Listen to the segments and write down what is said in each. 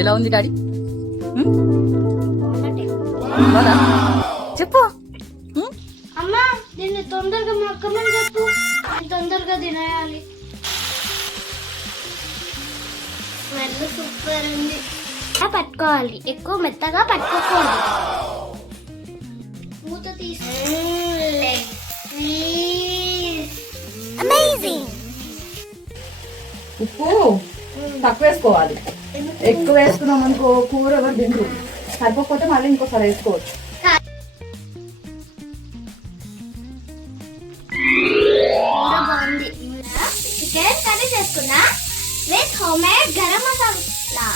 ఎలా ఉంది డాడీ? చెప్పు. అమ్మా దీన్ని తొందరగా మొక్కమని చెప్పు, తొందరగా తినేయాలి. స్మెల్ సూపర్ ఉంది. పట్టుకోవాలి, ఎక్కువ మెత్తగా పట్టుకోకూడదు. మూత తీసి ఉప్పు తక్కువ వేసుకోవాలి. ఎక్కువ వేసుకున్నాం అనుకో కూర ఎవరు తింటారు. సరిపోకపోతే మళ్ళీ ఇంకోసారి వేసుకోవచ్చు. బాగుంది. చికెన్ కర్రీ చేసుకున్నా with home made garam masala.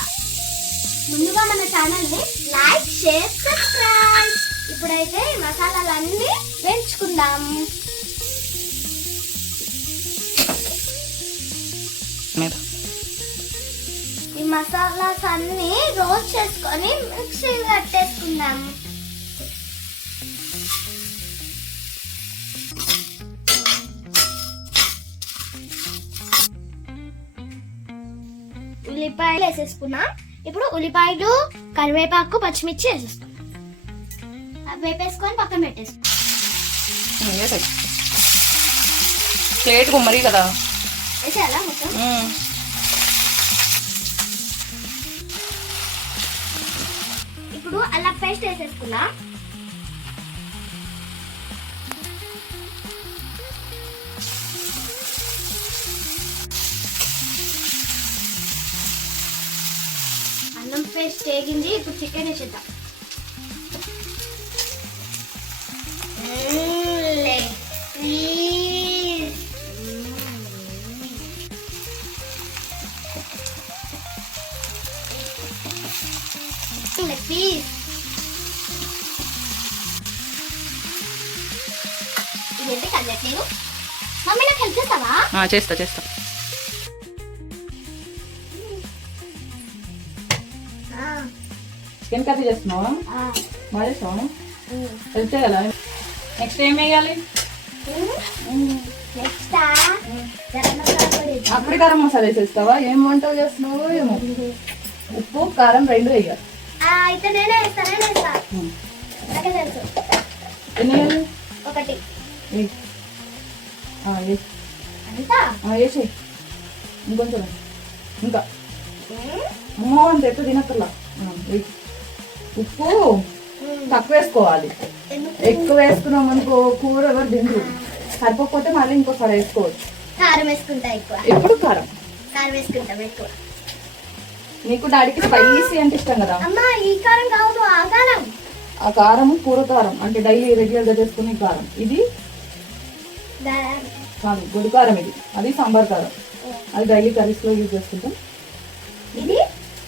ముందుగా మన ఛానల్ ని లైక్, షేర్, సబ్స్క్రైబ్. ఇప్పుడైతే మసాలాలన్నీ వేయించుకుందాం. ఈ మసాలాస్ అన్ని రోస్ట్ చేసుకొని మిక్సీ కట్టేసుకుందాం. ఉల్లిపాయలు వేసేసుకున్నా. ఇప్పుడు ఉల్లిపాయలు, కరివేపాకు, పచ్చిమిర్చి వేసేసుకున్నాం. వేపేసుకొని పక్కన పెట్టేసుకున్నాం. ప్లేట్ కుమ్మరి కదా వేసేయాలా మొత్తం? ఇప్పుడు అల్లం పేస్ట్ వేసేసుకున్నా. అల్లం పేస్ట్ వేగింది. ఇప్పుడు చికెన్ వేసేద్దాం. ఇదేంటి కలట్లేదు? మమ్మీ నాకు హెల్ప్ చేస్తావా? చేస్తా చేస్తా. చికెన్ కర్రీ చేస్తున్నావా? మాడేస్తావా? హెల్ప్ చేయాలా? నెక్స్ట్ ఏం వేయాలి? అప్పుడు కారం మసాలా వేసేస్తావా? ఏం వంటలు చేస్తున్నావో ఏమో. ఉప్పు కారం రెండు వేయాలి. అయితే నేనే వేస్తా. నాకే తెలుసు. ఎన్ని వేయాలి? ఒకటి. వేసేయి. ఇంకొంచెం ఇంకా అమ్మో అంత ఎక్కువ తినక్కర్లా. ఉప్పు తక్కువ వేసుకోవాలి. ఎక్కువ వేసుకున్నాం అనుకో కూర ఎవరు తింటారు. సరిపోకపోతే మళ్ళీ ఇంకోసారి వేసుకోవచ్చు. కారం వేసుకుంటా ఎక్కువ. ఎప్పుడు కారం వేసుకుంటాం ఎక్కువ. నీకు డాడీకి స్పైసీ అంటే ఇష్టం కదా. అమ్మా ఈ కారం కాదు, ఆ కారం. ఆ కారం కూర కారం అంటే డైలీ రెగ్యులర్ గా చేసుకునే కారం. ఇది కాదు గొడ్డు కారం. ఇది అది సాంబార్ కారం. అది డైలీ కర్రీస్ లో యూజ్ చేసుకుంటాం. ఇది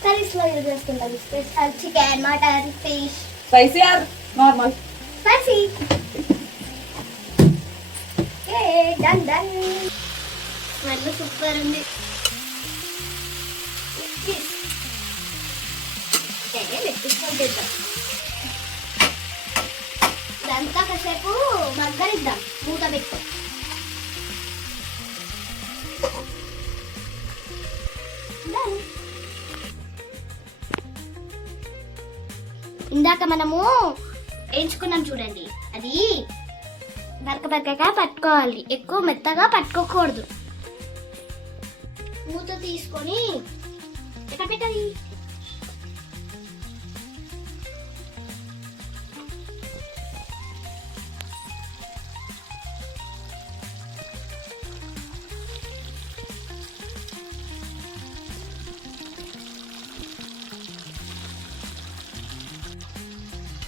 కర్రీస్ లో యూజ్ చేసుకుంటాం. Special chicken, mutton, fish. Spicy or normal? Spicy. Done done. Smell super ఉంది. ఇదంతా కాసేపు మగ్గనిద్దాం మూత పెట్టి. ఇందాక మనము వేయించుకున్నాం చూడండి, అది బరకగా పట్టుకోవాలి. ఎక్కువ మెత్తగా పట్టుకోకూడదు. మూత తీసుకొని ఎక్కడ పెట్టాలి?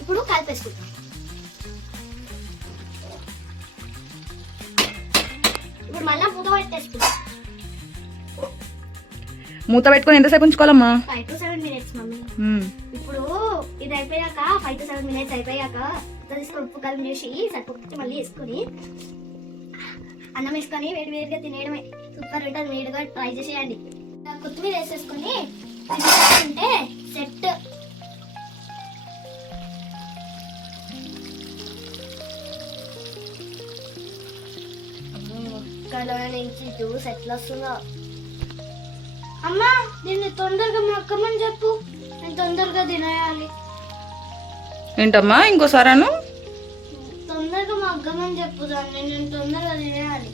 ఇప్పుడు కలిపేసుకుంటాం. ఇప్పుడు మళ్ళీ మూత పెట్టేసుకుంటాం. మూత పెట్టుకొని ఎంతసేపు ఉంచుకోవాలమ్మా? 5 to 7 minutes మమ్మీ. ఇప్పుడు ఇది అయిపోయాక 5 to 7 minutes అయిపోయాక తీసుకొని ఉప్పు కారం చేసి సరిపోతే మళ్ళీ వేసుకొని అన్నం వేసుకొని వేడి వేడిగా తినేయడమే. సూపర్ ఉంటుంది. వేడిగా ట్రై చేసేయండి. కొత్తిమీర వేసేసుకొని తింటే సెట్. ముక్కలో నుంచి జ్యూస్ ఎట్లా వస్తుందో. అమ్మా దీన్ని తొందరగా మొక్కమని చెప్పు, తొందరగా తినేయాలి. ఏంటమ్మా ఇంకోసారి అను. తొందరగా మగ్గమని చెప్పుదాన్ని, నేను తొందరగా తినేయాలి.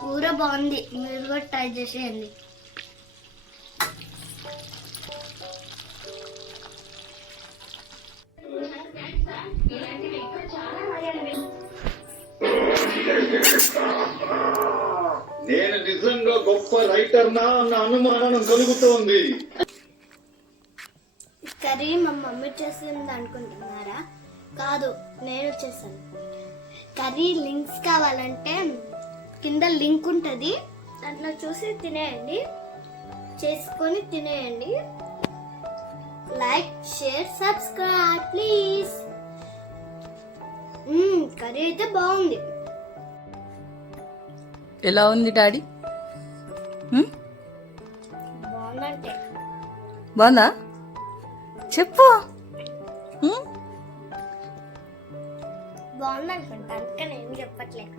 కూర బాగుంది, మీరు కూడా ట్రై చేసేయండి. నేను నిజంగా గొప్ప రైటర్నా అన్న అనుమానం కలుగుతోంది. కర్రీ మా మమ్మీ చేస్తుంది అనుకుంటున్నారా? కాదు, నేను చేశాను. కర్రీ లింక్స్ కావాలంటే కింద లింక్ ఉంటుంది, దాంట్లో చూసి తినేయండి, చేసుకొని తినేయండి. Like, share, subscribe please. Curry అయితే బాగుంది. ఎలా ఉంది డాడీ? బాగుందంటే బాగుందా చెప్పు. బాగుందనుకుంటా, అందుకని ఏం చెప్పట్లేదు.